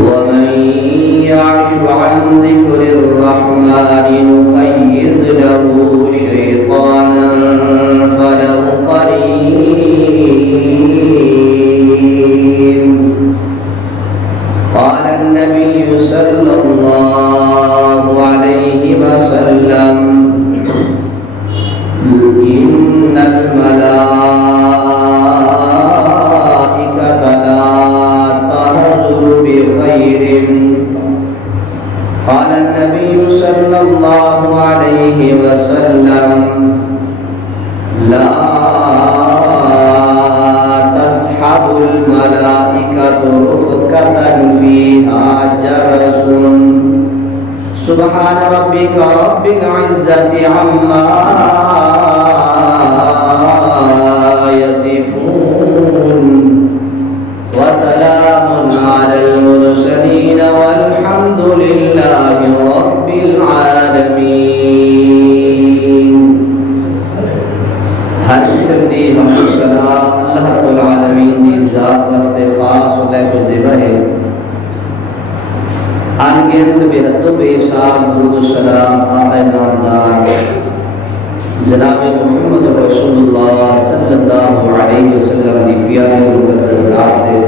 ومن يعش عن ذكر الرحمن نقيض له شيطانا فله قرين. قال النبي صلى الله عليه وسلم إن الملائكة لا تهزل بخير. قال النبي صلى الله عليه وسلم لا تسحب الملائكة رفقة فيها جرس. سبحان ربك رب العزة عما يصفون وسلام على المرسلين والحمد لله رب العالمين. ہر قسم دی حمد و ثنا اللہ رب العالمین دی ذات واسطے خاص و لائق و زیبا ہے. انگنت بے حد و بے حساب درود و سلام آقا نامدار جناب محمد رسول اللہ صلی اللہ علیہ وسلم دی پیاری مقدس ذات دے.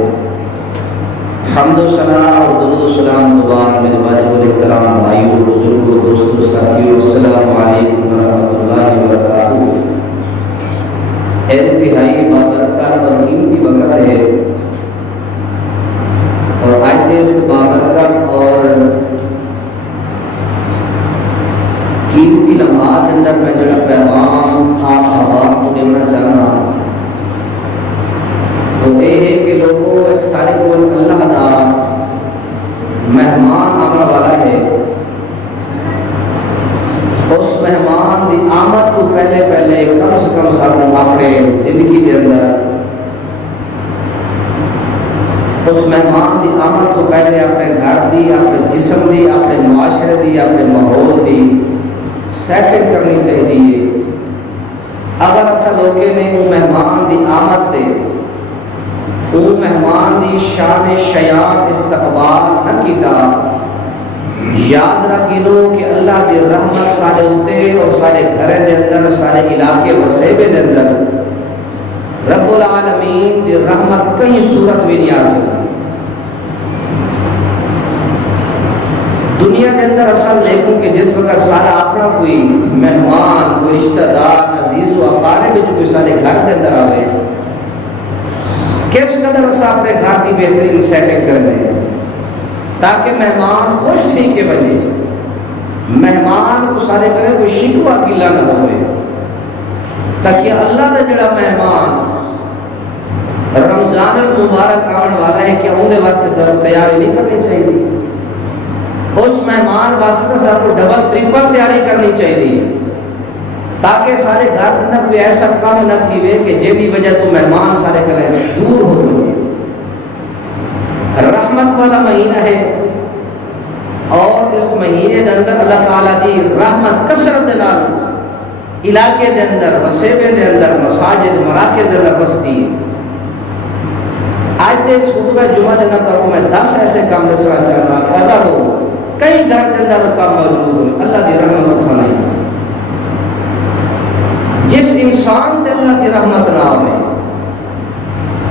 حمد و ثنا اور درود و سلام دوبار میرے واجب الاحترام بھائیوں بزرگوں دوستوں ساتھیوں السلام علیکم ورحمۃ اللہ وبرکاتہ. انتہائی بابرکت اور قیمتی وقت ہے اور آج اس بابرکت اور قیمتی لمحات اندر میں جڑا پیغام آپ آپ کو دینا چاہنا وہ یہ ہے کہ لوگوں ایک سارے کو اللہ دا مہمان آمنے والا ہے. اس مہمان دی آمد کو پہلے کم سے کم ساتھوں اپنے زندگی دے اندر اس مہمان دی آمد کو پہلے اپنے گھر دی اپنے جسم دی اپنے معاشرے دی اپنے ماحول دی سیٹنگ کرنی چاہیے. اگر ایسا لوگے نے وہ مہمان دی آمد دے وہ مہمان دی شان شیان استقبال نہ کیتا یاد رکھ لو کہ اللہ دی رحمت سارے ہوتے اور سارے گھرے دے اندر سارے علاقے وسیبے دے اندر رب العالمین دی رحمت کہیں صورت بھی نہیں آ سکتی. دنیا کے اندر اصل دیکھوں کہ جس وقت سارا اپنا کوئی مہمان کوئی رشتہ دار عزیز و اقارب جو کوئی سارے گھر کے اندر آوے کس قدر اسا اپنے گھر کی بہترین سیٹنگ کرنے تاکہ مہمان خوش تھی کے بجے مہمان کو سارے کرے کوئی شکوہ گلا نہ ہوئے تاکہ اللہ دا جڑا مہمان رمضان المبارک آن والا ہے کہ انہیں واسطے ضرور تیاری نہیں کرنی چاہیے. اس مہمان واسطے سب کو ڈبل ٹرپل تیاری کرنی چاہیے تاکہ سارے گھر اندر کوئی ایسا کام نہ تھی کہ جے دی وجہ تو مہمان سارے کلے دور ہو گئے. رحمت والا مہینہ ہے اور اس مہینے دے اندر اللہ تعالیٰ دی رحمت کثرت دے نال علاقے دے اندر وسیبے دے اندر مساجد مراکز دے اندر بستی ہے. آج دے اس خطبہ جمعہ دے اندر میں 10 ایسے کام دسنا چاہنا کہ اگر ہو کئی گھر دے اندر کام موجود ہو اللہ دی رحمت اٹھانا ہے. جس انسان دے اللہ دی رحمت نہ آئے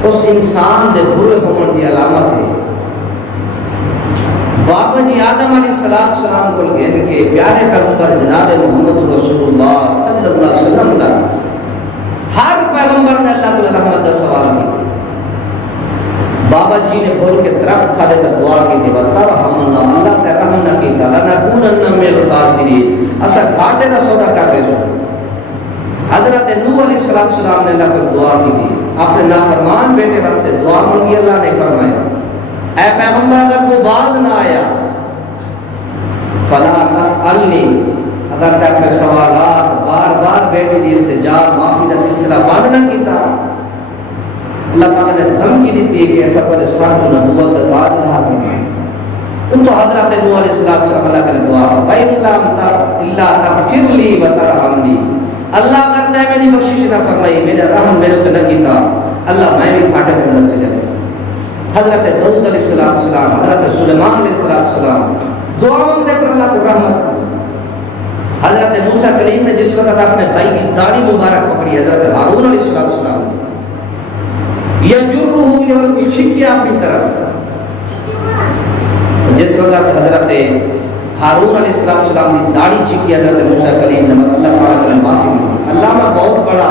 اس انسان دے برے ہونے دی علامت ہے. بابا جی آدم علیہ السلام کو گئے کہ پیارے پیغمبر جناب محمد رسول اللہ صلی اللہ علیہ وسلم دا ہر پیغمبر نے اللہ کو رحمت دا سوال کی. بابا جی نے بول کے درخت کھا دے تا دعا کی تھی وَتَرْحَمْنَا اللہ تے رحم نہ کی تا لَنَكُونَنَّ مِنَ الْخَاسِرِينَ اسا گھاٹے دا سودا کر رہے سو. حضرت نوح علیہ السلام نے اللہ کو دعا کی تھی اپنے نافرمان بیٹے واسطے دعا مانگی اللہ نے فرمایا اے پیغمبر اگر تو باز نہ آیا فلا تسألنی اگر تے اپنے سوالات بار بار بیٹی دی التجا معافی دا سلسلہ بند نہ کیتا اللہ تعالیٰ نے دھمکی دیتی ہے کہ ایسا پر سر کو نبوت دا تاج نہ کرے. ان تو حضرت نوح علیہ السلام اللہ کا دعا الا تغفر لی وترحمنی اللہ کرتا ہے میری بخشش نہ فرمائی میرا رحم میرے کو نہ کیتا اللہ میں بھی گھاٹے کے اندر چلے گئے. حضرت داؤد علیہ السلام، حضرت سلیمان علیہ السلام دعا مانگتے پر اللہ کو رحمت کر۔ حضرت موسیٰ کلیم نے جس وقت اپنے بھائی کی داڑھی مبارک پکڑی، حضرت ہارون علیہ السلام یجرہ الیہ کو چھکیا اپنی طرف، جس وقت حضرت ہارون علیہ السلام نے داڑھی چھکی، حضرت موسیٰ کلیم نے اللہ تعالیٰ کے معافی مانگی۔ اللہ میں بہت بڑا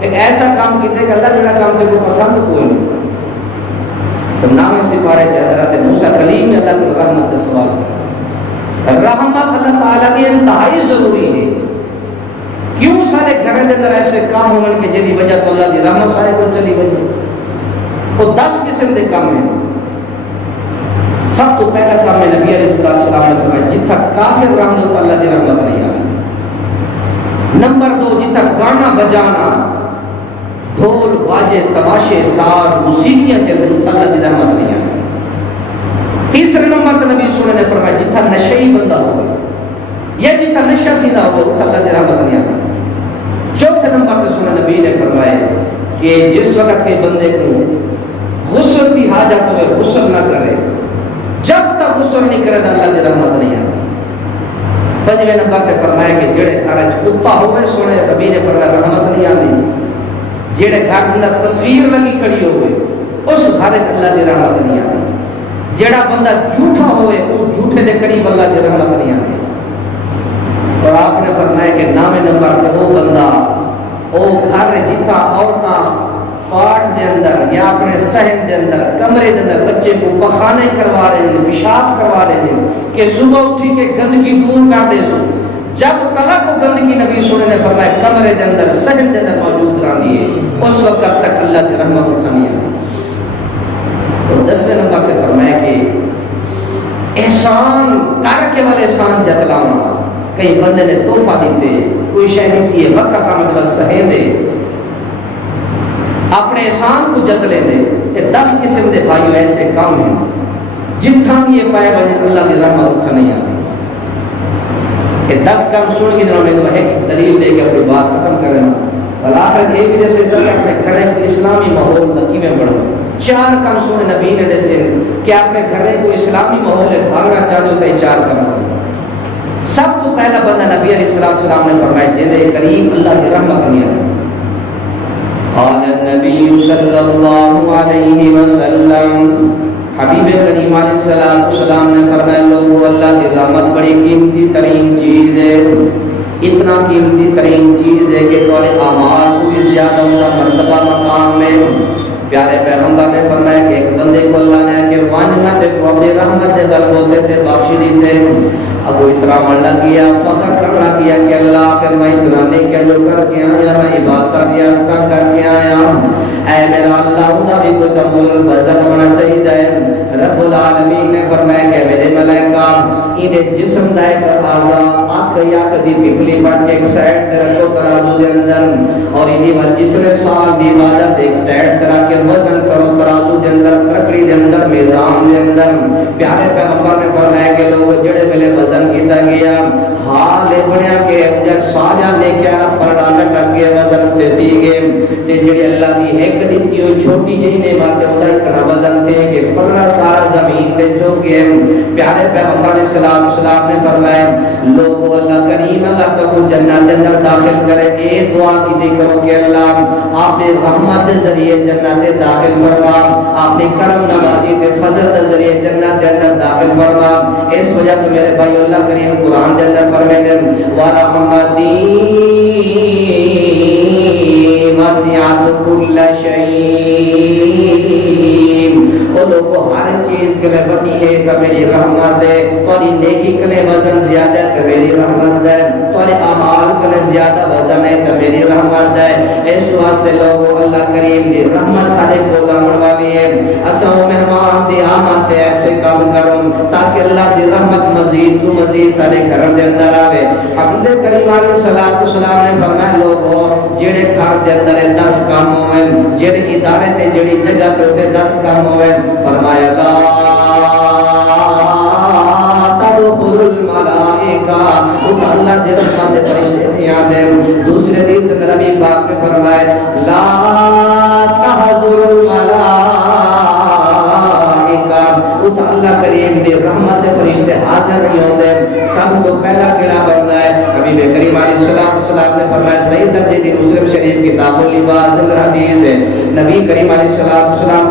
ایک ایسا کام کیتے کہ اللہ جڑا کام تے کو پسند کوئی نہیں، تو نام سپارے چاہے حضرت موسیٰ کلیم نے اللہ کو رحمت سے سوال کیا۔ رحمت اللہ تعالیٰ کی انتہائی ضروری ہے۔ کیوں سارے گھر دے اندر ایسے کام ہونے کے جدی وجہ تو اللہ دی رحمت سارے کو چلی وجہ وہ 10 قسم دے کام ہیں۔ سب تو پہلا کام ہے نبی علیہ السلام نے فرمایا جتھا کافر رحمت ہوتا اللہ دی رحمت نہیں آئی۔ نمبر 2 جتھا گانا بجانا، ڈھول باجے تماشے ساز موسیقیاں چل رہی ہوتا اللہ دی رحمت نہیں آئی۔ تیسرے نمبر پر نبی سونے نے فرمایا جتھا نشئی بندہ ہو یا جتھا نشہ تھینا ہو اتھا اللہ دی رحمت نہیں آتا۔ چوتھے نمبر پر سونے نبی نے فرمایا کہ جس وقت کے بندے کو غسل دی حاجت ہوئے غسل نہ کرے، جب تک غسل نہیں کرے تو اللہ دی رحمت نہیں آتا۔ پنجویں نمبر پر فرمایا کہ جڑے گھر کتا ہوئے سونے نبی نے فرمایا رحمت نہیں آتی۔ جڑے گھر اندر تصویر لگی کھڑی ہوئے اس گھر اللہ دی رحمت نہیں آتی۔ جڑا بندہ جھوٹا ہوئے وہ جھوٹے دے قریب اللہ دی رحمت نہیں آتی۔ اور آپ نے فرمایا کہ نامے نمبر پہ وہ بندہ او گھر جتھا عورتاں پاٹ دے اندر یا اپنے صحن دے اندر کمرے دے اندر بچے کو پخانے کروا رہے ہیں، پیشاب کروا رہے ہیں کہ صبح اٹھی کے گندگی دور کر دے سو، جب تلک کو گندگی نبی سونے نے فرمایا کمرے دے اندر صحن دے اندر موجود رہنی ہے، اس وقت تک اللہ کی رحمت اٹھانی ہے۔ اور 10ویں نمبر پہ فرمایا کہ احسان کر کے والے احسان جتلانا۔ کئی بندے نے تحفہ دیتے، کوئی شے دیتی ہے وقت کا مطلب سہے دے، اپنے احسان کو جت لے دے۔ یہ 10 قسم دے بھائیو ایسے کام ہیں جتھا بھی یہ پائے بجے اللہ دی رحمت اٹھا نہیں آتی۔ یہ 10 کام سن کے جنہوں میں ایک دلیل دے کے اپنی بات ختم کرنا، والآخر یہ بھی جیسے سر اپنے گھرے کو اسلامی ماحول تکی میں بڑھو۔ 4 کام سنے نبی نے جیسے کہ اپنے گھرے کو اسلامی ماحول ڈھالنا چاہتے ہوتا ہے 4 کام کرو۔ سب تو پہلا بندہ نبی علیہ السلام نے فرمایا جنہیں قریب اللہ کی رحمت نہیں ہے۔ قال النبی صلی اللہ علیہ وسلم، حبیب کریم علیہ السلام نے فرمایا لوگو اللہ کی رحمت بڑی قیمتی ترین چیز ہے، اتنا قیمتی ترین چیز ہے کہ تولے اعمال کو بھی زیادہ ہوتا مرتبہ مقام میں۔ پیارے پیغمبر نے فرمایا کہ ایک بندے کو اللہ نے کہ وانجمت کو اپنی رحمت دے بل بولتے تھے بخش دیتے، اب وہ اتنا مرنا کیا فخر کرنا کیا کہ اللہ پھر میں اتنا نہیں کیا جو کر کے آیا، میں عبادت ریاستہ کر کے آیا، اے میرا اللہ ہونا بھی کوئی تمول وزن ہونا چاہیے۔ رب العالمین نے فرمایا کہ میرے ملائکہ انہیں جسم دائے کر آزا آنکھ یا کدی پپلی بٹ ایک سائٹ تے رکھو ترازو دے اندر، اور انہیں وہ جتنے سال دی عبادت ایک سائٹ طرح کے وزن کرو ترازو دے اندر، ترکڑی دے اندر، میزان دے اندر۔ پیارے پیغمبر نے فرمایا کہ لوگ جڑے ملے وزن کیتا گیا حال بنیا کہ مجھے سارا لے کے آنا پر ڈالا ٹک گیا وزن تے دی گئے تے جڑے اللہ دی ایک دیتی ہوئی چھوٹی جہی نعمتیں ہوتا اتنا وزن تھے کہ پڑھنا سارا زمین تے جھک گئے۔ پیارے پیغمبر علیہ السلام نے فرمایا لوگو اللہ کریم اگر تو کو جنت اندر داخل کرے اے دعا کی دے کرو کہ اللہ آپ نے رحمت دے ذریعے جنت داخل فرما، آپ نے کرم نوازی تے فضل دے ذریعے جنت دے اندر داخل فرما۔ اس وجہ تو میرے بھائی اللہ کریم قرآن دے اندر فرمائے دے وَرَحْمَتِي وَسِعَتْ كُلَّ شَيْءٍ، وہ لوگوں ہر چیز کے لئے بڑی ہے تو میری رحمت ہے، توری نیکی کے لئے وزن زیادہ ہے تو میری رحمت ہے، توری اعمال کے لئے زیادہ وزن ہے تو میری رحمت ہے۔ اس واسطے لوگوں اللہ کریم دی رحمت سارے کو لامن والی ہے۔ اساں مہمان دی آمد تے ایسے کام کروں تاکہ اللہ دی رحمت مزید تو مزید سارے گھر دے اندر آوے۔ حبیب کریم علیہ السلام نے فرمایا لوگوں جڑے گھر دے اندر 10 کام ہوئے، جڑے ادارے تے جڑی جگہ تے 10 کام ہوئے، فرمایا لا تدخل الملائکہ، اللہ دے رحمت دے فرشتے نہیں آتے۔ دوسرے حدیث اندر نبی پاک نے فرمایا لا تحضر الملائکہ تو اللہ کریم دی رحمت فرشتے حاضر نہیں ہوتے. سب تو پہلا کیڑا بندہ ہے حبیب کریم علیہ السلام نے فرمایا صحیح درجے دی مسلم شریف کتاب اللباس اندر حدیث ہے نبی کریم علیہ السلام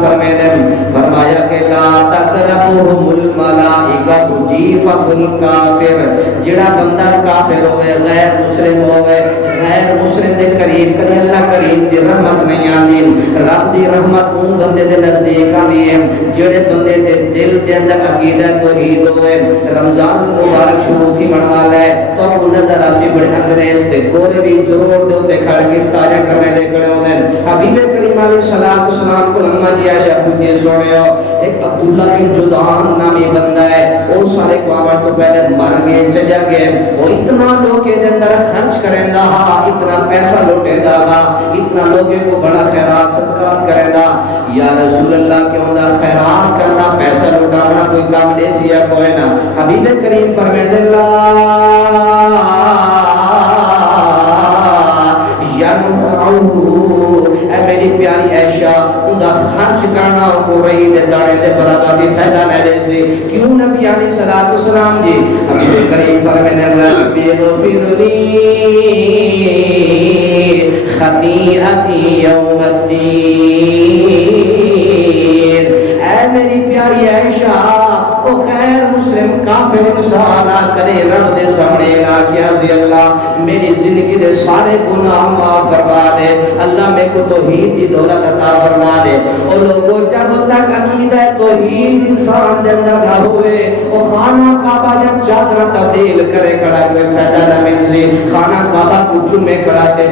فرمایا کہ لا تقربهم الملائکۃ جیفۃ الکافر. جڑا بندہ کافر ہوے غیر مسلم ہوے غیر مسلم دے قریب کدی اللہ کریم دی رحمت نہیں آندی. رب دی رحمت اون بندے دے نزدیک آندی ہے جڑے بندے دے دل دے اندر عقیدہ توحید ہوے. رمضان مبارک شروع تھی من والا ہے تو کو نظر آسی بڑے انگریز تے گورے بھی ضرور دے اوتے کھڑ کے افطاریاں کرنے دے کھڑے ہوندے. حبیب کریم علیہ السلام کو اما جی عائشہ پوچھے سنیو ایک عبداللہ بن جدعان نامی بندہ ہے او سارے قیامت تو پہلے مر گئے چلا گئے. وہ اتنا لوگے دے اندر خرچ کریندا ہا اتنا پیسہ لوٹیندا ہا اتنا لوگے کو بڑا خیرات صدقات کریندا. یا رسول اللہ کہ ہوندا خیرات کرنا پیسہ لوٹانا کوئی کام نہیں سی یا کوئی نہ. حبیب کریم فرماتے اللہ اے میری پیاری عائشہ اوندا خرچ کرنا کو رہی دے داڑے دے برابر بھی فائدہ نہ دے سی. کیوں نبی علیہ الصلوۃ والسلام جی حبیب کریم فرماتے ربی اغفر لی خطیئتی یوم الدین. اے میری پیاری عائشہ او خیر مسلم کافر انسان کرے رب دے سامنے نہ کیا سی اللہ میری زندگی دے سارے گناہ معاف فرما دے. اللہ میں کو توحید دی دولت عطا فرما دے. او لوگوں جب تک عقیدہ توحید انسان دے اندر نہ ہوئے او خانہ کعبہ دے چادر تبدیل کرے کھڑا کوئی فائدہ نہ مل سی. خانہ کعبہ کو جمعے کھڑا تے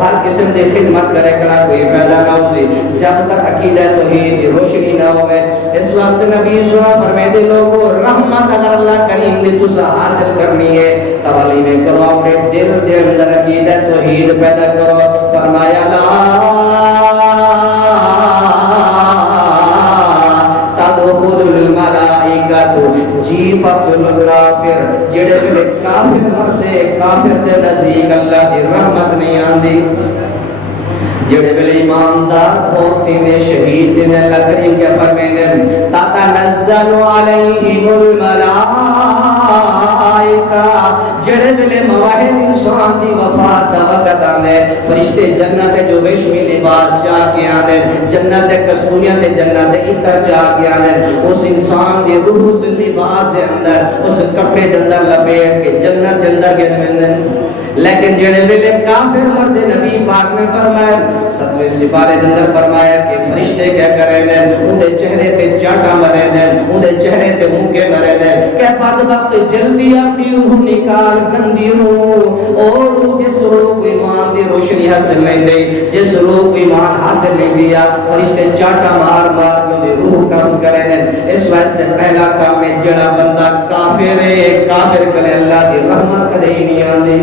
ہر قسم دی خدمت کرے کھڑا کوئی فائدہ نہ ہو سی جب تک عقیدہ توحید دی روشنی نہ ہوئے. اس واسطے نبی صلی اللہ علیہ وسلم فرمائے دے لوگوں رحمت اگر اللہ کریم نے تسا حاصل کرنی ہے تولی میں کرو اپنے دل دے اندر عقیدہ توحید پیدا کرو. فرمایا لا تدخل الملائکۃ جیفۃ الکافر. جڑے ویلے کافر مردے کافر دے نزدیک اللہ دی رحمت نہیں آندی. جڑے ویلے ایماندار ہوتے نے شہید نے اللہ کریم کیا فرمائے تتنزل علیہم الملائکہ. جڑے ویلے مواہد انسان دی وفات دا وقت آندے فرشتے جنت جو ریشمی لباس چاہ کے آندے جنت کستوریاں تے جنت عطر چاہ کے آندے اس انسان دی روح اس لباس دے اندر اس کپڑے دے اندر لپیٹ کے جنت دے اندر گئے ملنے. لیکن جڑے ویلے کافر مرد نبی پاک نے فرمایا ستویں سپارے دے اندر فرمایا کہ فرشتے کیا کرے دے ان دے چہرے تے چاٹا مرے دے ان دے چہرے تے منکے مرے دے کہ بدبخت جلدی اپنی روح نکال گندی روح اور جس روح کو ایمان دی روشنی حاصل نہیں دی جس روح کو ایمان حاصل نہیں دیا فرشتے چاٹا مار مار کے روح قبض کرے دے. اس واسطے پہلا کام ہے جڑا بندہ کافر ہے کافر کلے اللہ دی رحمت کدے نہیں آندی.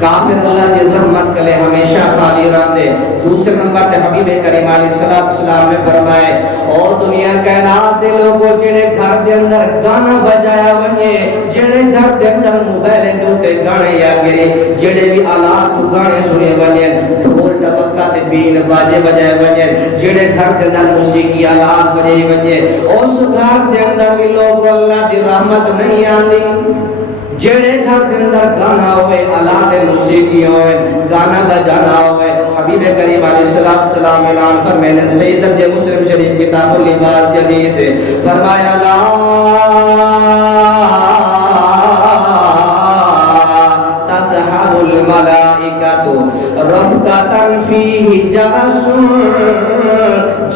کافر اللہ کی رحمت کلے ہمیشہ خالی راندے. دوسرے نمبر تے حبیب کریم علیہ السلام نے فرمائے اور دنیا کائنات دے لوگوں جڑے گھر دے اندر گانا بجایا ونجے جڑے گھر دے اندر موبائل دے اوتے گانے یا گرے جڑے بھی آلات کو گانے سنے ونجے ڈھول ٹپکا تے بین باجے بجائے ونجے جڑے گھر دے اندر موسیقی آلات بجائے ونجے اس گھر دے اندر بھی لوگ اللہ دی رحمت نہیں آندی. جڑے گھر دے اندر گانا ہوئے آلات موسیقی ہوئے گانا بجانا ہوئے حبیب کریم علیہ السلام اعلان فرمائے سید درجے مسلم شریف کتاب اللباس کی حدیث ہے فرمایا لا تصحب الملائکۃ رفقۃ فیہ جرس.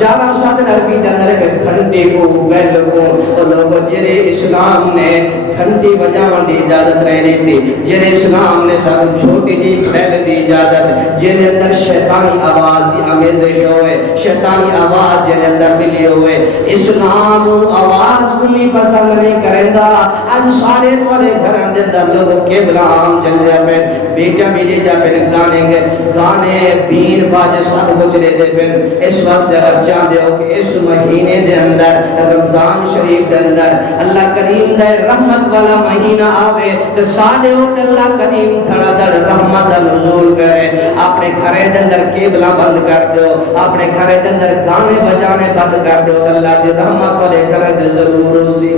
جرس عربی دے اندر گھنٹی کو بیل کو اور لوگ جڑے اسلام نے گھنٹی بجاون دی اجازت رہنی تھی جڑے اسلام نے سب چھوٹی جی بیل دی اجازت جڑے اندر شیطانی آواز دی آمیزش ہوئے شیطانی آواز جڑے اندر ملی ہوئے اسلام آواز کو نہیں پسند نہیں کریندا. اج سارے والے گھراں دے اندر لوگ قبلہ عام چل جا پے بیٹا میڈی جا پے گانے بین باجے سب کچھ لے دے پے. اس واسطے اگر چاہتے ہو کہ اس مہینے دے اندر رمضان شریف شریف دے اندر اللہ کریم دے رحمت والا مہینہ آوے تے ساڈے اوتے اللہ کریم دھڑا دھڑ رحمت دا نزول کرے. اپنے گھرے دے اندر کیبلا بند کر دیو, اپنے گھرے دے اندر گانے بجانے بند کر دیو, اللہ دی رحمت تہاڈے گھر دے ضرور ہوسی.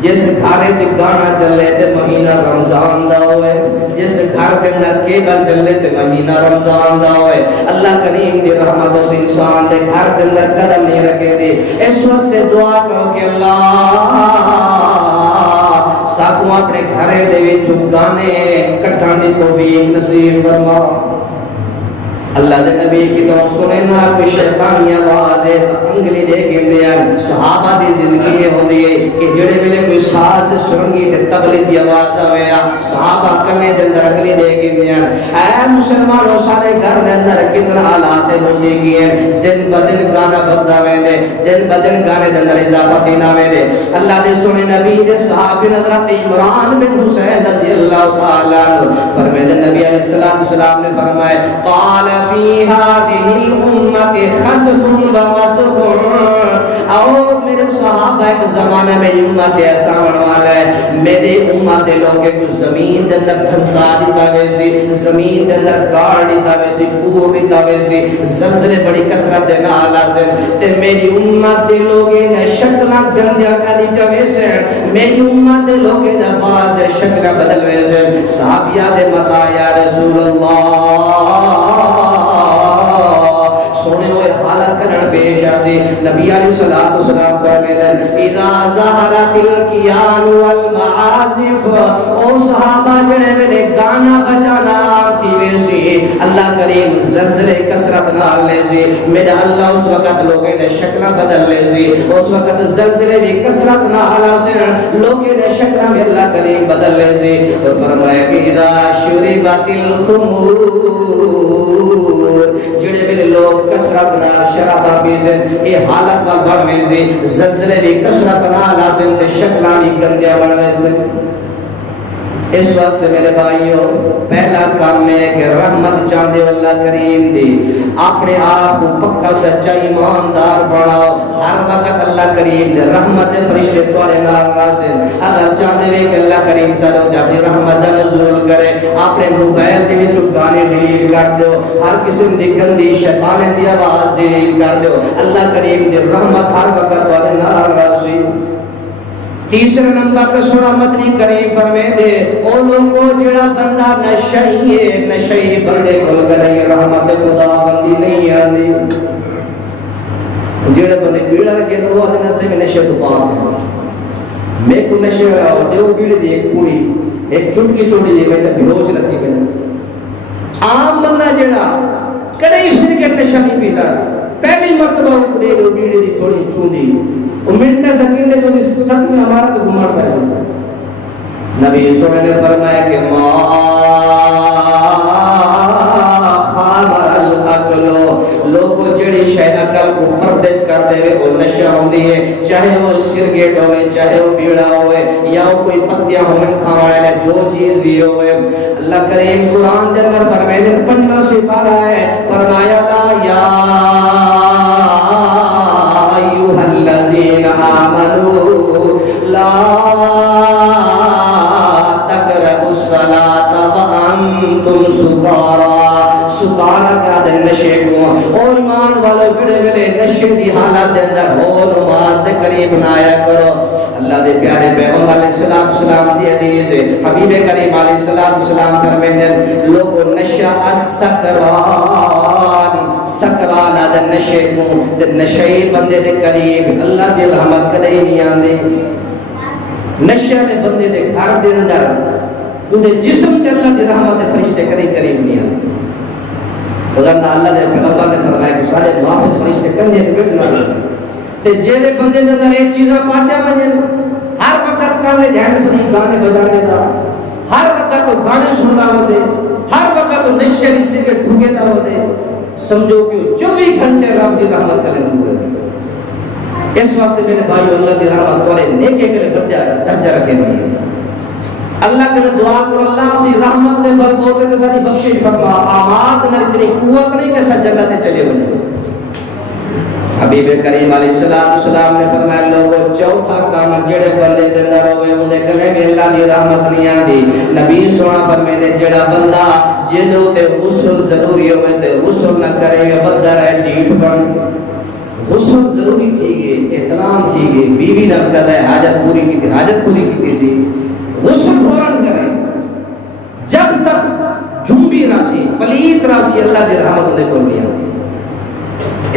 جس گھر وچ گانا چلے تے مہینہ رمضان دا ہوئے, جس گھر دے اندر کیبل چلے تے مہینہ رمضان دا ہوئے, اللہ کریم دی رحمت اس انسان دے گھر دے اندر قدم نہیں رکھے دی. اس واسطے دعا کرو کہ اللہ ساکو اپنے گھرے دے وچ گانے کٹھان دی توفیق نصیب فرما. اللہ دے نبی کی تو سنے نہ کوئی شیطانی آواز ہے تو انگلی دے کے دیا. صحابہ دی زندگی یہ ہوندی ہے کہ جڑے ویلے کوئی ساز سرنگی تے تبلے دی آواز آویا صحابہ کنے دے اندر انگلی دے کے دیا. اے مسلمانوں سارے گھر دے اندر کتنا حالات موسیقی ہیں, دن بدن گانا بدلا ویندے, دن بدن گانے دے اندر اضافہ دینا ویندے. اللہ دے سنے نبی دے صحابی حضرت عمران بن حسین رضی اللہ تعالی عنہ فرماتے نبی علیہ السلام نے فرمایا قال فی هذه الامه خسف ومسح. او میرے صحابہ ایک زمانے میں امت ایسا ہونے والا ہے, میرے امت لوگ کو زمین دے اندر دھنسا دیتا ویسی, زمین دے اندر گاڑ دیتا ویسی, کوہ دیتا ویسی, زلزلے بڑی کثرت دے نال لازم تے میری امت دے لوگ نے شکلاں گنجا کر دیتا ویسے, میری امت دے لوگ نے باز شکلاں بدل ویسے. صحابیہ دے متا یا رسول اللہ سونے ہوئے حالت کرن پیش آسی. نبی علیہ الصلوۃ والسلام فرماتے اذا ظہرت القیان والمعازف, او صحابہ جڑے ویلے گانا بجانا کی ویسی اللہ کریم زلزلے کثرت نال لے سی, میرا اللہ اس وقت لوگوں نے شکلاں بدل لے سی, اس وقت زلزلے بھی کثرت نال آسے, لوگوں نے شکلاں بھی اللہ کریم بدل لے سی. اور فرمایا کہ اذا شربت الخمور, جڑے ویلے لوگ کثرت نال شراباں پیسن اے حالت وال بڑھویں سے, زلزلے بھی کثرت نال آسن تے شکلاں بھی گندیاں بڑھویں سے. اس واسطے میرے بھائیو پہلا کام ہے کہ رحمت چاہتے ہو اللہ کریم دی, اپنے آپ کو پکا سچا ایماندار بناؤ. ہر وقت اللہ کریم دے رحمت دے فرشتے تواڈے نال نازل. اگر چاہتے ہو کہ اللہ کریم سارے تے اپنی رحمت دا نزول کرے, اپنے موبائل دے وچوں گانے ڈیلیٹ کر دیو, ہر قسم دی گندی شیطان دی آواز ڈیلیٹ کر دیو. اللہ کریم دی رحمت ہر وقت تواڈے نال نازل. تیسرا نمبر تے سنا مدنی کریم فرمے دے او لوگو جڑا بندہ نشئی ہے, نشئی بندے کول کرے رحمت خدا بندی نہیں آندی. جڑے بندے بیڑا رکھے تو وہ دن سے نشے تو پاک میں کو نشے والا دیو بیڑ دی ایک پوری ایک چٹکی چھوڑی دی میں تے بیہوش رکھی میں. عام بندہ جڑا کدی شرکت نشہ نہیں پیتا, پہلی مرتبہ اپنے دو بیڑی دی تھوڑی چوندی منٹے سیکنڈے جو سب میں ہمارا تو گھماڑ پایا ہے. نبی صلی اللہ علیہ وسلم نے فرمایا کہ ما خامر العقل, لوگوں جڑی شے عقل کو پردیش کر دے وے او نشہ ہوندی ہے, چاہے وہ سگریٹ ہوئے, چاہے وہ بیڑا ہوئے, یا کوئی پتیاں ہوئے کھانے والے, جو چیز بھی ہوئے. اللہ کریم قرآن دے اندر فرمائے دے 15 سپارہ ہے, فرمایا لا یا ایھا الذین آمنوا لا تقربوا الصلاۃ وانتم سکارا. سکارا کیا دے نشے کو, اور ایمان والو جڑے ویلے نشے دی حالت دے اندر ہو نماز دے قریب نہ آیا کرو. اللہ دے پیارے پیغمبر علیہ السلام دی حدیث ہے, حبیب کریم علیہ السلام فرماتے ہیں لوگوں نشہ السکران, سکران دے نشے کو, تے نشے بندے دے قریب اللہ دی رحمت کدے نہیں آندی. نشے والے بندے دے گھر دے اندر اودے جسم تے اللہ دی رحمت دے فرشتے کدے قریب نہیں آندے. وگرنہ اللہ دے پیغمبر نے فرمایا کہ سارے محافظ فرشتے کندھے تے بیٹھنا تے جیلے بندے نظر ایک چیزاں پاتے بنے, ہر وقت کانے ہینڈ فری گانے بجانے دا, ہر وقت تو گانے سندا ہوندے, ہر وقت تو نشے دی سگریٹ ٹھوکے دا ہوندے, سمجھو کہ 24 گھنٹے رب دی رحمت کلے دور ہے. اس واسطے میرے بھائیو اللہ دی رحمت والے نیکے کے بڑا درجہ رکھے نہیں. اللہ کے دعا کرو اللہ اپنی رحمت دے بل بوتے تے ساری بخشش فرما, آماد نہ اتنی قوت نہیں کہ سب جگہ تے چلے بنے. حبیب کریم علیہ السلام نے فرمایا لوگو چوتھا کام جڑے بندے دے اندر ہوئے اندے کلے میں اللہ دی رحمت نہیں آندی. نبی سونا فرمائے دے جڑا بندہ جدوں تے غسل ضروری ہوئے تے غسل نہ کرے گا بندہ رہے ڈیٹھ بن. غسل ضروری تھی گئے احترام تھی گئے بیوی نہ قضا حاجت پوری کی سی غسل فوراً کرے جب تک جنبی راسی پلیت راسی اللہ دی رحمت دے کو نہیں آندی.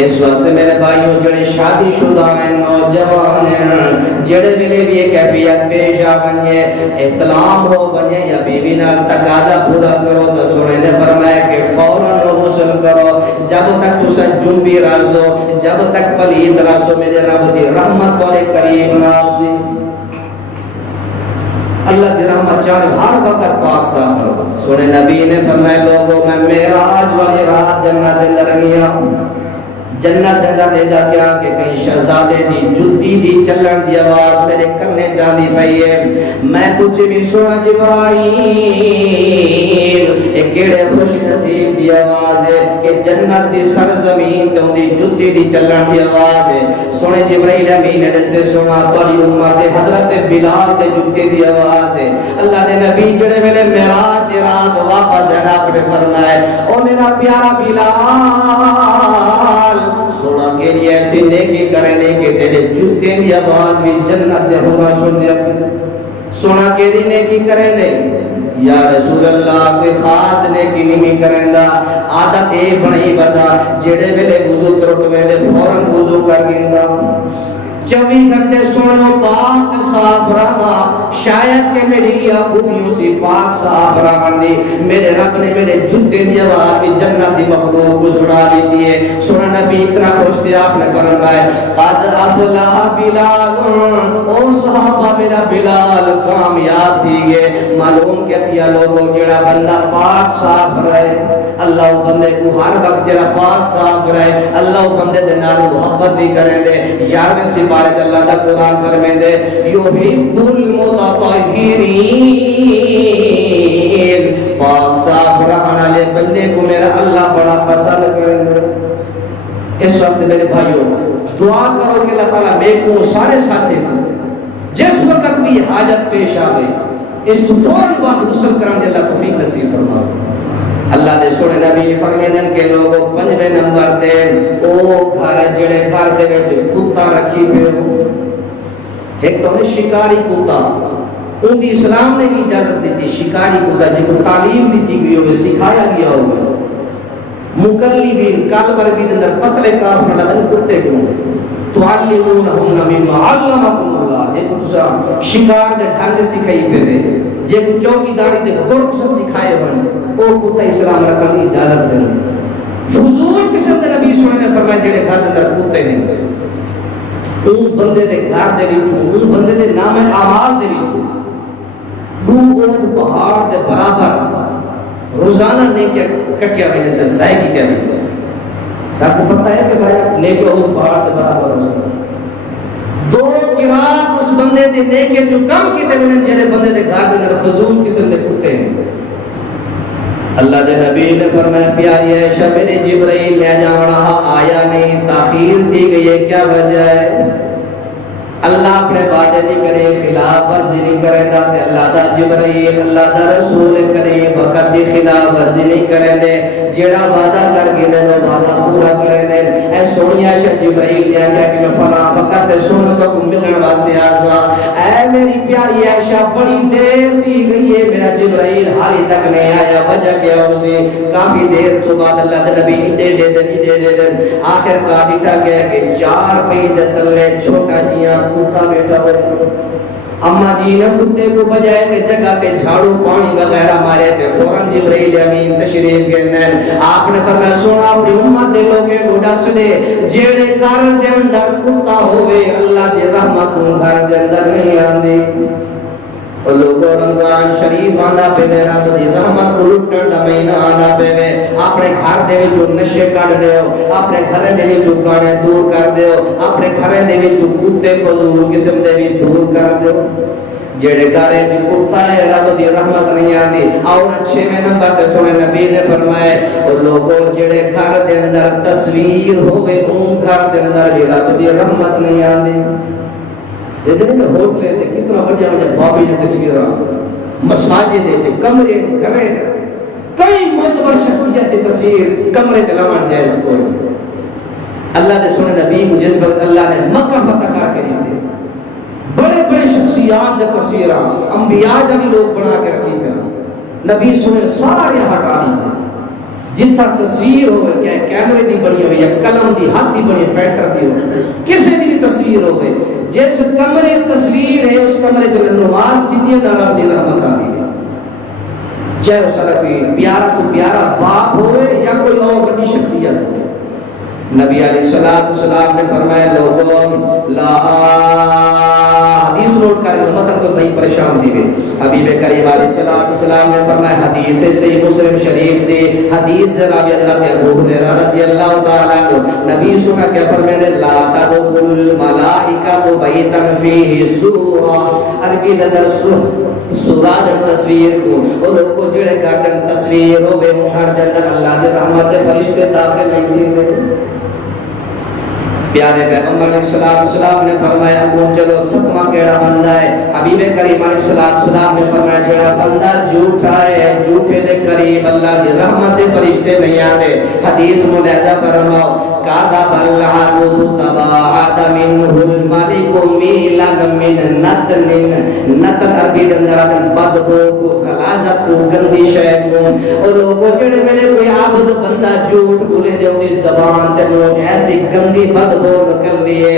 اس واسطے میرے بھائیوں جڑے شادی شدہ ہیں نوجوان ہیں جڑے ملے بھی یہ کیفیت پیش آ بنیے احتلام ہو بنیے یا بیوی نال تقاضا پورا کرو تو سنے نے فرمایا کہ فوراً غسل کرو جب تک تو جنبی رازو جب تک پلید رازو میرے رب دی رحمت اور قریب نازی. اللہ دی رحمت چاہے ہر وقت پاک صاف ہو. سنے نبی نے فرمایا لوگوں میں معراج والی رات جنت اندر گیا جنت اندر لے جا کے آ کے کہیں شہزادے دی جتی دی چلن دی آواز میرے کرنے جاندی پئی ہے. میں کچھ بھی سنا جبرائیل ایک کیڑے خوش نصیب دی آواز ہے کہ جنت دی سرزمین تے دی جتی دی چلن دی آواز ہے. سنے جبرائیل امین نے سے سنا تواڈی امت حضرت بلال دے جتی دی آواز ہے. اللہ دے نبی جڑے ویلے معراج دی رات واپس ہے آپ نے فرمایا او میرا پیارا بلال سونا کے لیے ایسی نیکی کرنے کہ تیرے جوتے دی آواز بھی جنت دے ہورا سن دے. سونا کے لیے نیکی کرنے یا رسول اللہ کوئی خاص نیکی نہیں کرندا عادت اے بنائی بتا جڑے ویلے وضو ٹرٹوے دے فوراً وضو کر گیندا 24 گھنٹے سنو پاک صاف رہا شاید کہ میری یا خوبیوں سے پاک صاف رہا دی میرے رب نے میرے جوتے دی آواز میں جنت دی مخلوق کو چھڑا لیتی ہے. سنا نبی اتنا خوش تھے آپ نے فرمایا قد افلح بلال او صحابہ میرا بلال کامیاب تھی گئے. معلوم کیا تھیا لوگوں جڑا بندہ پاک صاف رہے اللہ بندے کو ہر وقت جڑا پاک صاف رہے اللہ بندے دے نال محبت بھی کریں دے. یار سپارے اللہ دا قرآن فرمائے دے یحب المتطہرین پاک صاف رہنے والے بندے کو میرا اللہ بڑا پسند کریں گے. اس واسطے میرے بھائیوں دعا کرو کہ اللہ تعالیٰ میں کو سارے ساتھی کو جس وقت بھی حاجت پیش آوے اس تو فوراً بعد غسل کرنے اللہ توفیق نصیب فرمائے. اللہ دے سونے نبی فرمیدن کے لوگوں 5ویں نمبر دے او گھر جڑے گھر دے وچ کتا رکھی پے ہو. ایک تو ہے شکاری کتا ان دی اسلام نے بھی اجازت دیتی شکاری کتا جن کو تعلیم دیتی گئی ہوئے سکھایا گیا ہوئے مکلبین کالبر بھی اندر پتلے کافر لدن کتے کو تعلمونہم مما علمکم اللہ جے کو تسا شکار دے ڈھنگ سکھائی پہ دے جے کو چوکی داری دے گر تسا سکھائے بنے او کتا اسلام رکھنے اجازت دے. فضول قسم دے نبی سونے نے فرمایا جڑے گھر دے اندر کتے ہیں اون بندے دے گھر دے وچوں اون بندے دے نام اعمال دے وچوں دو اون پہاڑ دے برابر روزانہ نیکی کٹیا ہوئے تے ضائع کیتے ہوئے. سب کو پتہ ہے کہ ضائع نیکی اون پہاڑ دے برابر ہو سکتا 2 قرات اس بندے دے نیکی جو کم کیتے ہوئے جڑے بندے دے گھر دے اندر فضول قسم دے کتے ہیں. اللہ دے نبی نے فرمایا پیاری عائشہ میرے جبرائیل لے جانا آیا نہیں تاخیر تھی گئی ہے کیا وجہ ہے. اللہ اپنے وعدے دی کرے خلاف ورزی نہیں کرے دا تے اللہ دا جبرائیل اللہ دا رسول کرے وقت دی خلاف ورزی نہیں کرے دے جیڑا وعدہ کر کے نے وعدہ پورا کرے دے. اے سونی عائشہ جبرائیل نے کہا کہ میں فلاں وقت تے سن تو ملن واسطے آسا اے میری پیاری عائشہ بڑی دیر تھی گئی ہے میرا جبرائیل حالی تک نہیں آیا وجہ کیا اسے کافی دیر تو بعد اللہ دے نبی دے دن آخر کا بیٹھا گیا کہ 4 پہی دے تلے چھوٹا جیاں کتا بیٹھا ہوئے. اما جی نے کتے کو بجائے تے جگہ تے جھاڑو پانی وغیرہ مارے تے فوراً جبرائیل امین تشریف گئے. آپ نے فرمایا سونا اپنی امت دے لوگے کو دس دے جیڑے گھر دے اندر کتا ہوئے اللہ دی رحمت گھر دے اندر نہیں آندی. اور لوگوں رمضان شریف آندا پہ میرا بدی رحمت کو لٹن دا مہینہ آندا پہ اپنے گھر دے وچوں نشے کڈ دیو اپنے گھر دے وچوں گانے دور کر دیو اپنے گھر دے وچوں کتے فضول قسم دے وی دور کر دیو. جڑے گارے جو کتا ہے رب دی رحمت نہیں آندی. اور 6ویں نمبر تے سونے نبی نے فرمایا او لوگوں جڑے گھر دے اندر تصویر ہوے اون گھر دے اندر بھی رب دی رحمت نہیں آندی. ادھر میں ہوٹلے تے کتنا بڑا بڑا بابی دی تصویراں مساجد دے کمرے گھرے کئی معتبر شخصیت کی تصویر کمرے چ لاون جائز کوئی. اللہ دے سونے نبی کو جس وقت اللہ نے مکہ فتح کر کے دیتے بڑے بڑے شخصیات دے تصویراں انبیاء دا بھی لوگ بنا کے رکھی پیا. نبی سونے سارے ہٹا دیجئے جتھا تصویر ہوئے کیا کیمرے دی بنی ہوئی یا قلم دی ہاتھ دی بنی پینٹر دی ہوئے کسی دی بھی تصویر ہوئے جس کمرے تصویر ہے اس کمرے جو نماز دی نہ رب دی رحمت آ گئی. چاہے اس کا کوئی پیارا تو پیارا باپ ہوئے یا کوئی اور بڑی شخصیت ہوئے. نبی علیہ السلام نے فرمایا لوگوں لا حدیث نوٹ کر امت کو بھائی پریشان دی گئی. حبیب کریم علیہ السلام نے فرمایا حدیث سے مسلم شریف دی حدیث راوی حضرت ابو ہریرہ رضی اللہ تعالی عنہ نبی سنا کیا فرمایا لا تدخل الملائکہ بیتا فیہ سورہ عربی در سورہ تصویر کو اور لوگوں کو جڑے گھٹن تصویر ہوئے ہر جندر اللہ دے رحمت فرشتے داخل نہیں تھے. پیارے پیغمبر علیہ السلام نے فرمایا ابو چلو ستواں کیڑا بندہ ہے. حبیب کریم علیہ السلام نے فرمایا جڑا بندہ جھوٹا ہے جھوٹے دے قریب اللہ دی رحمت دے فرشتے نہیں آتے. حدیث ملاحظہ فرماؤ کذب العبد تباعد منه الملك میلا من نتن عربی دے اندر بدبو کو خلاصت کو گندی شے کو اور لوگوں جڑے میرے کوئی عبد بندہ جھوٹ بولے دے اودی زبان تے ایسی گندی بدبو کر لیے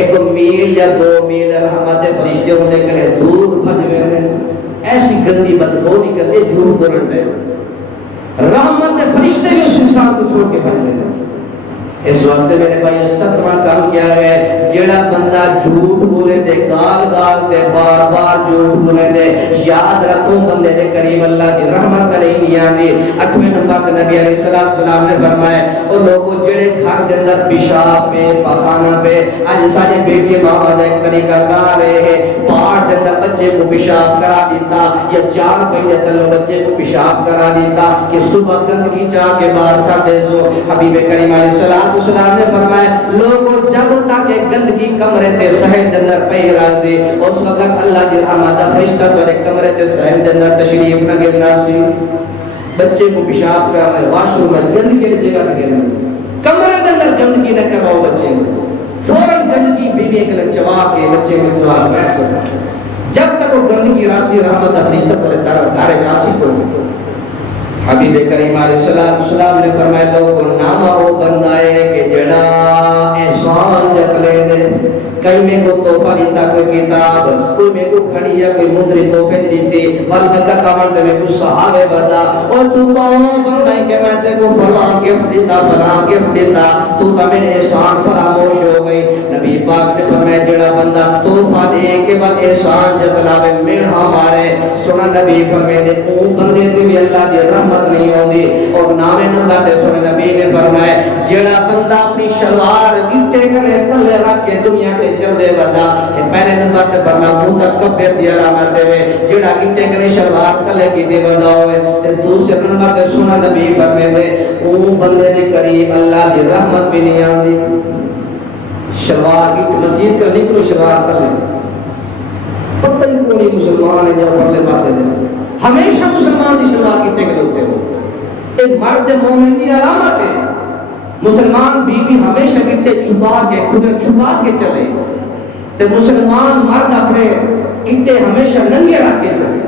1 میل یا 2 میل رحمت فرشتے ہونے کے لیے دور بھج گئے. ایسی گندی بدبو نکلتی جھوٹ بولن دے رحمت فرشتے بھی اس انسان کو چھوڑ کے بھج گئے. اس واسطے میرے بھائی ستواں کام کیا ہے جڑا بندہ جھوٹ بولے دے گال گال دے بار بار جھوٹ بولے دے یاد رکھو بندے دے قریب اللہ کی رحمت کرے نہیں آندی. 8ویں نمبر تے نبی علیہ السلام نے فرمایا او لوگوں جڑے گھر دے اندر پیشاب پہ پخانہ پہ اج سارے بیٹے ماں دا ایک طریقہ کار ہے پاٹ دے اندر بچے کو پیشاب کرا دیتا یا 4 مہینے تلو بچے کو پیشاب کرا دیتا کہ صبح گندگی چاہ کے باہر ساڈے سو. حبیب کریم علیہ السلام نے فرمایا لوگوں جب تک گندگی کمرے تے صحن دے اندر پئی راضی اس وقت اللہ دی رحمت فرشتہ تیرے کمرے تے صحن دے اندر تشریف نہ گرنا سی. بچے کو پیشاب کرنا واش روم میں گندگی کی جگہ تے گرنا کمرے دے اندر گندگی نہ کرواؤ بچے کو فوراً گندگی بیوی کے چبا کے بچے کو چبا بیٹھ سکتا جب تک وہ گندگی راسی رحمت فرشتہ تیرے دار جاسی کو. حبیب کریم علیہ السلام نے فرمایا لوگوں نام وہ بندہ ہے کہ جڑا احسان جت لے دے کئی میں کو تحفہ دیتا کوئی کتاب کوئی میں کو کھڑی یا کوئی مدری تحفے دیتی والبکہ کامل تے میں کو صحابے بدا اور تو بندہ ہے کہ میں تے کو فلاں گفٹ دیتا تو تا میرے احسان فراموش ہو گئی. نبی پاک نے فرمایا جڑا بندہ تحفہ دے کے بعد احسان جتلاوے میں ہمارے سنا نبی فرمائے دے اون بندے تے بھی اللہ دی رحمت نہیں ہوندی. اور 9ویں نمبر تے سنا نبی نے فرمایا جڑا بندہ اپنی شلوار گٹے کنے تلے رکھ کے دنیا تے چل دے بدا کہ پہلے نمبر تے فرمایا متکبر دی علامت ہے جڑا گٹے کنے شلوار تلے کی دے بدا ہوئے. تے دوسرے نمبر تے سنا نبی فرمائے دے اون بندے دے قریب اللہ دی رحمت بھی نہیں آندی. شلوار کی مسجد کا نکلو شلوار تلے پتہ ہی کونی مسلمان ہے جو پرلے پاسے دے ہمیشہ مسلمان دی شلوار کی ٹیک لوٹے ہو ایک مرد مومن دی علامت ہے. مسلمان بیوی ہمیشہ گٹے چھپا کے کھلے چھپا کے چلے تے مسلمان مرد اپنے گٹے ہمیشہ ننگے رکھ کے چلے.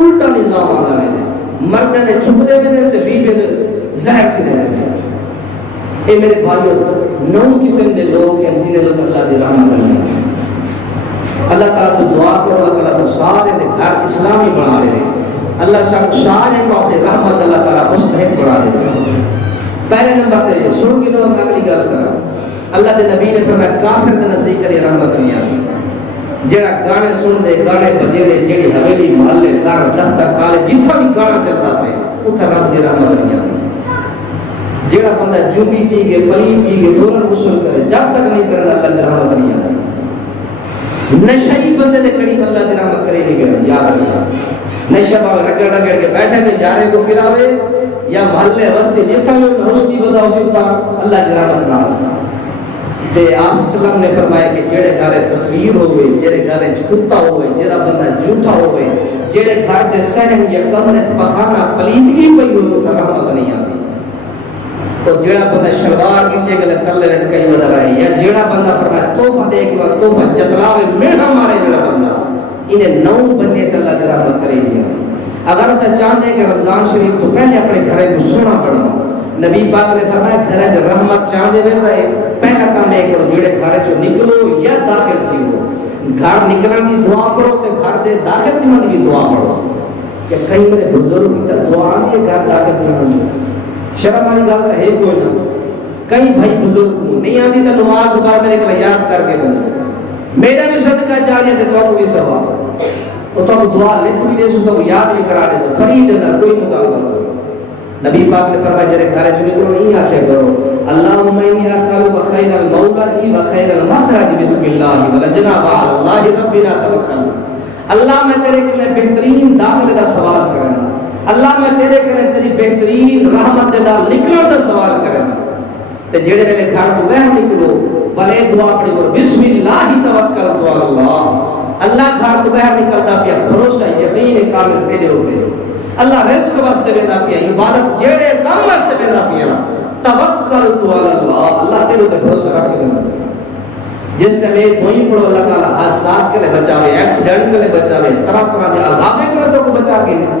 الٹا نظام آدھا میں دے مرد نے چھپ دے میں دے بیوی دے زہر تھی دے میں. اے میرے بھائیو 9 قسم دے لوگ ہیں جنہیں لوگ اللہ دی رحمت نہیں. اللہ تعالیٰ تو دعا کرو اللہ تعالیٰ سب سارے دے گھر اسلامی بنا لے اللہ سب سارے کو اپنے رحمت اللہ تعالیٰ مستحق بنا لے. پہلے نمبر تے سن کے لوگ اگلی گل کرا اللہ دے نبی نے فرمایا کافر دے نزدیک کری رحمت نہیں آتی. جڑا گانے سن دے گانے بجے دے جڑی حویلی محلے گھر دفتر کالج جتھا بھی گانا چلتا پے اتھا رب دی رحمت نہیں آتی. جڑا بندہ جنبی تھی گے پلیت تھی گے فوراً غسل کرے جب تک نہیں کرنا اللہ دی رحمت نہیں آتی. نشئی بندے دے قریب اللہ دی رحمت کرے نہیں گیا، یاد رکھنا نشہ باغ رگڑ رگڑ کے بیٹھے کے جارے کو پلاوے یا محلے وستے جتنا میں نوز دی بدا اسی اتنا اللہ دی رحمت نہ آسا۔ تے آپ صلی اللہ علیہ وسلم نے فرمایا کہ جڑے گھرے تصویر ہوئے، جڑے گھرے کتا ہوئے، جڑا بندہ جھوٹا ہوئے، جڑے گھر دے صحن یا کمرے پخانہ پلیدگی پئی ہوئے اتنا رحمت نہیں آتی۔ تو جڑا بندہ شلوار گٹے گلے تلے لٹکائی ودا رہے یا جڑا بندہ فرمایا توفہ دے کے بعد توفہ جتلاوے میڑا مارے جڑا بندہ انہیں 9 بندے تے اللہ دی رحمت کرے گی۔ اگر اسا چاہتے ہیں کہ رمضان شریف تو پہلے اپنے گھرے کو سونا بناؤ، نبی پاک نے فرمایا گھرے جو رحمت چاہتے ہوئے پہلا کام ہے کرو جڑے گھرے چو نکلو یا داخل تھی ہو گھر نکلن دی دعا پڑھو تے گھر دے داخل تھی من دی دعا پڑھو۔ کہ کئی میرے بزرگ کی تا دعا آتی ہے گھر داخل تھی من شرم والی گل ہے کوئی نہ، کئی بھائی بزرگ نہیں آتی تو نماز بعد میرے کو یاد کر کے بولو میرا بھی صدقہ جاریہ تے تو بھی ثواب تو دعا لکھ بھی دے سو تو یاد بھی کرا دے سو فرید اندر کوئی مطالبہ نہیں۔ نبی پاک نے فرمایا جڑے گھر چ نکلو نہیں آکھیا کرو اللهم انی اسالک خیر المولد و خیر المخرج بسم اللہ ولجنا وعلى اللہ ربنا توکلنا۔ اللہ میں تیرے کے بہترین داخلے دا سوال کرنا، اللہ میں تیرے کے تیری بہترین رحمت دے نال نکلن دا سوال کرنا۔ تے جڑے ویلے گھر تو باہر نکلو بلے دعا پڑھی کرو بسم اللہ توکلت علی اللہ۔ اللہ گھر تو باہر نکلتا پیا بھروسہ یقین کامل تیرے ہوتے ہو، اللہ رزق واسطے ویندا پیا، عبادت جڑے کام واسطے ویندا پیا توکلت علی اللہ، اللہ تیرے تے بھروسہ رکھ کے ویندا۔ جس ٹائم یہ دوئی پڑھو اللہ تعالی حادثات کے لئے بچاوے، ایکسیڈنٹ کے لئے بچاوے، طرح طرح دے عذاب کے لئے تو بچا کے لئے۔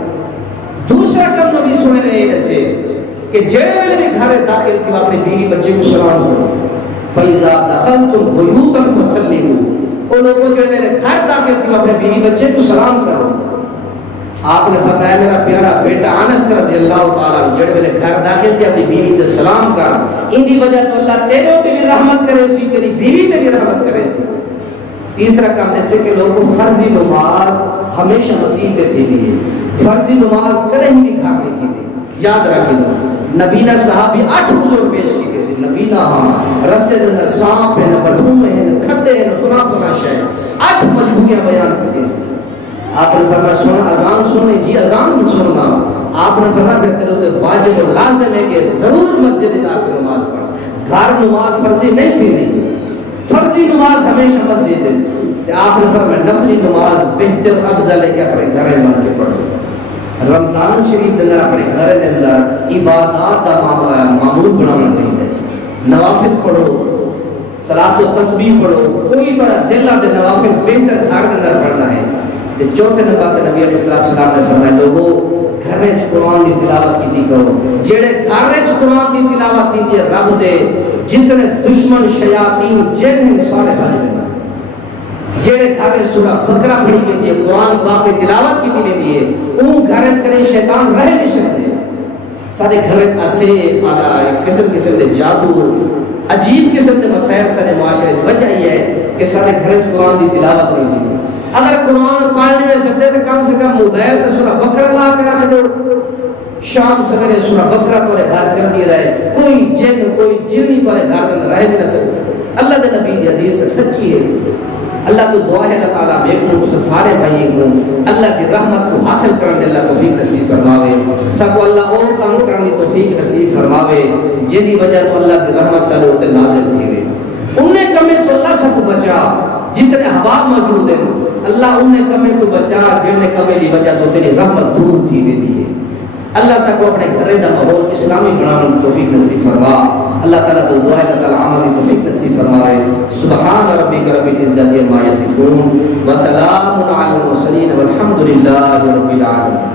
دوسرا کم نبی سنے نے یہ جیسے کہ جڑے ویلے بھی گھر داخل تھی اپنے بیوی بچے کو سلام کرو فَإِذَا دَخَلْتُمْ بُيُوتًا فَسَلِّمُوا، ان لوگوں جڑے میرے گھر داخل تھی اپنے بیوی بچے کو سلام کرو۔ آپ نے فرمایا میرا پیارا بیٹا انس رضی اللہ تعالیٰ جڑے ویلے گھر داخل تھی اپنی بیوی تے سلام کر، ان دی وجہ تو اللہ تیرے پہ بھی رحمت کرے سی، تیری بیوی تے بھی رحمت کرے سی۔ تیسرا کام جیسے کہ لوگوں فرضی نماز ہمیشہ مسیح دے دیئے، فرضی نماز کرے ہی بھی گھر نہیں تھی دی، یاد رکھیں نبینا صحابی 8 حضور پیش کی کسی نبینا ہاں رستے دن سانپ ہے، بلہوم ہے، کھڑے ہیں، فنا فنا شاہ 8 مجبوریاں بیان کی کسی۔ آپ نے فرمایا سونا اذان سننے جی اذان بھی سننا، آپ نے فرمایا بہتر ہوتے واجب و لازم ہے کہ ضرور مسجد جا کے نماز پڑھ، گھر نماز فرضی نہیں تھی نہیں، فرضی نماز ہمیشہ مسجد ہے۔ آپ نے فرمایا نفلی نماز بہتر افضل ہے کہ اپنے گھر مان کے پڑھو۔ رمضان شریف اندر اپنے گھر کے اندر عبادات کا معمول بنانا چاہیے، نوافل پڑھو، صلاۃ و تسبیح پڑھو، کوئی بڑا دل دے نوافل بہتر گھر کے اندر پڑھنا ہے۔ چوتھے نمبر تے نبی علیہ السلام نے فرمایا لوگوں گھر وچ قرآن دی تلاوت کیتی کرو، جڑے گھر وچ قرآن دی تلاوت کیتی رب دے جتنے دشمن شیاطین جن ہیں سارے بھاگ جاندے، جڑے گھر سورہ بقرہ پڑھی ویندی ہے قرآن پاک دی تلاوت کیتی ویندی ہے اون گھر وچ کدے شیطان رہ نہیں سکدے۔ سارے گھر وچ اسے قسم قسم دے جادو عجیب قسم دے مسائل سارے معاشرے وجہ یہ ہے کہ سارے گھر وچ قرآن دی تلاوت نہیں دی۔ اگر قرآن پڑھ نہیں سکتے تو کم سے کم موبائل تے سورہ بقرہ لا کے رکھ دو، شام سویرے سورہ بقرہ تمہارے گھر چلتی رہے، کوئی جن کوئی جنی تمہارے گھر میں رہ بھی نہ سکتے۔ اللہ دے نبی دی حدیث سچی ہے، اللہ کو دعا ہے اللہ تعالیٰ بیکوں سارے بھائی کو اللہ کی رحمت کو حاصل کرنے اللہ توفیق نصیب فرماوے، سب کو اللہ اور کام کرنے توفیق نصیب فرماوے جن کی وجہ تو اللہ کی رحمت سارے ہوتے نازل تھی وے۔ انہیں کمیں تو اللہ سب کو بچا جتنے احباب موجود ہیں، اللہ انہیں کمیں تو بچا جنہیں کمیں دی وجہ تو تیری رحمت دور تھی وے دی ہے۔ اللہ سب کو اپنے گھرے دا ماحول اسلامی بنانے توفیق نصیب فرما۔ اللہ تعالیٰ تو دعا ہے اللہ تعالیٰ عملی توفیق نصیب فرمائے۔ سبحان ربک رب العزت عما یصفون وسلام علی المرسلین والحمد للہ رب العالمین۔